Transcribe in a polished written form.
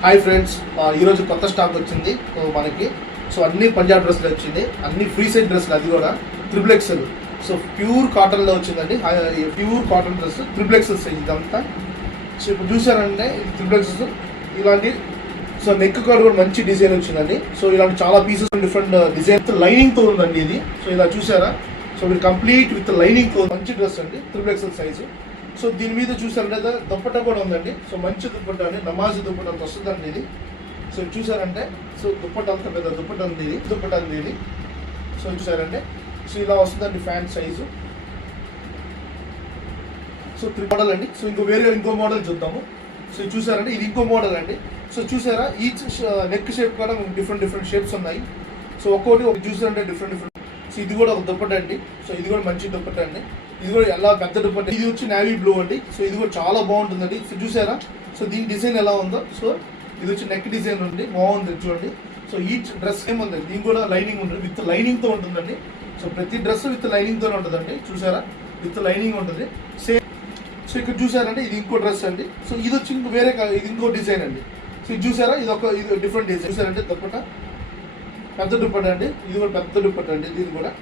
Hi friends, ఈరోజు కొత్త stock వచ్చింది మనకి. సో అన్ని పంజాబ్ డ్రెస్లు వచ్చింది, అన్ని ఫ్రీ సైజ్ డ్రెస్లు, అది కూడా ట్రిపుల్ ఎక్సెల్. సో ప్యూర్ కాటన్లో వచ్చిందండి, pure cotton dress triple XL size ఇదంతా. సో ఇప్పుడు చూసారంటే ఇది ట్రిపుల్ ఎక్సెల్ ఇలాంటి. సో నెక్ కార్డ్ కూడా మంచి డిజైన్ వచ్చిందండి. సో ఇలాంటి చాలా పీసెస్ డిఫరెంట్ డిజైన్ లైనింగ్తో ఉందండి ఇది. సో ఇలా చూసారా, సో మీరు కంప్లీట్ విత్ లైనింగ్తో మంచి డ్రెస్ అండి, ట్రిపుల్ ఎక్సెల్ సైజు. సో దీని మీద చూసారంటే దుప్పట్టా కూడా ఉందండి. సో మంచి దుప్పట్టా అండి, నమాజ్ దుప్పట్టా అంత వస్తుందండి ఇది. సో చూసారంటే సో దుప్పట్టా అంత పెద్ద దుప్పట్టా ఉంది ఇది, దుప్పట్టా ఉంది ఇది. సో చూసారంటే సో ఇలా వస్తుందండి ఫ్యాంట్ సైజు. సో 3 మోడల్ అండి. సో ఇంకో మోడల్ చూద్దాము. సో చూసారంటే ఇది ఇంకో మోడల్ అండి. సో చూసారా, ఈచ్ నెక్ షేప్ కూడా డిఫరెంట్ షేప్స్ ఉన్నాయి. సో ఒక్కొక్కటి చూసారంటే డిఫరెంట్. సో ఇది కూడా ఒక దుప్పట్టా అండి. సో ఇది కూడా మంచి దుప్పట్టా అండి. ఇది కూడా ఎలా పెద్ద దుప్పట్టా. ఇది వచ్చి నేవీ బ్లూ అండి. సో ఇది కూడా చాలా బాగుంటుందండి. సో చూసారా, సో దీని డిజైన్ ఎలా ఉందో. సో ఇది వచ్చి నెక్ డిజైన్ ఉంది, బాగుంది చూడండి. సో ఈచ్ డ్రెస్ ఏముంది, దీని కూడా లైనింగ్ ఉంటుంది, విత్ లైనింగ్తో ఉంటుందండి. సో ప్రతి డ్రెస్ విత్ లైనింగ్తోనే ఉంటుందండి. చూసారా, విత్ లైనింగ్ ఉంటుంది సేమ్. సో ఇక్కడ చూసారంటే ఇది ఇంకో డ్రెస్ అండి. సో ఇది వచ్చి ఇంకో వేరే, ఇది ఇంకో డిజైన్ అండి. సో ఇది చూసారా, ఇది డిఫరెంట్ డిజైన్. చూసారంటే దుప్పట్టా పెద్ద దుప్పట్టా అండి. ఇది కూడా పెద్ద దుప్పట్టా అండి. ఇది కూడా